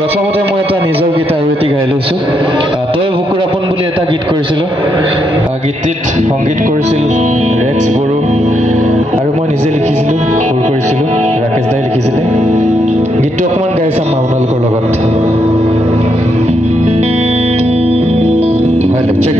প্ৰথমতে মই এটা নিজৰ গীত আৰু এটি গাই লৈছোঁ। তই বুকুৰ আপোন বুলি এটা গীত কৰিছিলোঁ। গীতটিত সংগীত কৰিছিল ৰেক্স বড়ো আৰু মই নিজে লিখিছিলোঁ, সুৰ কৰিছিলোঁ, ৰাকেশ দাই লিখিছিলে। গীতটো অকণমান গাই চাম আপোনালোকৰ লগত। হয়, চেক।